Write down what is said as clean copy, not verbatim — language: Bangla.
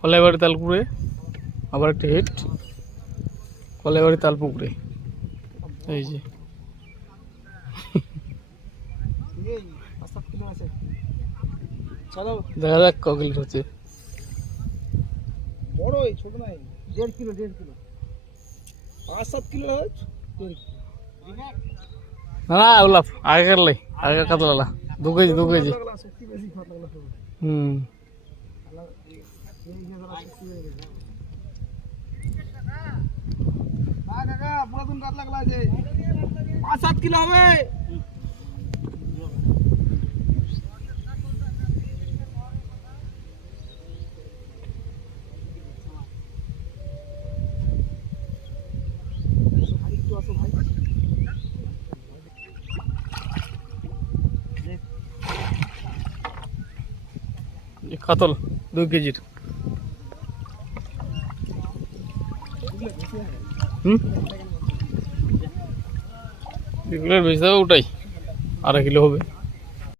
কলাইবাড়ি তালপুরে আবার একটা হিট, কলাইবাড়ি তালপুকুরে। এই যে দেখা যাক কগিল হচ্ছে। বড় ছোট নাই, 1.5 কিলো 5-7 কিলো না না ওগুলা আগেকার লাই, আগেকার কাতলা 2 কেজি 2 কেজি। হুম পুরাতন কাতলা গুলা আছে, 5-7 কিলো হবে। কাতল 2 কেজির। এগুলোর বেশি ওটাই 2.5 কিলো হবে।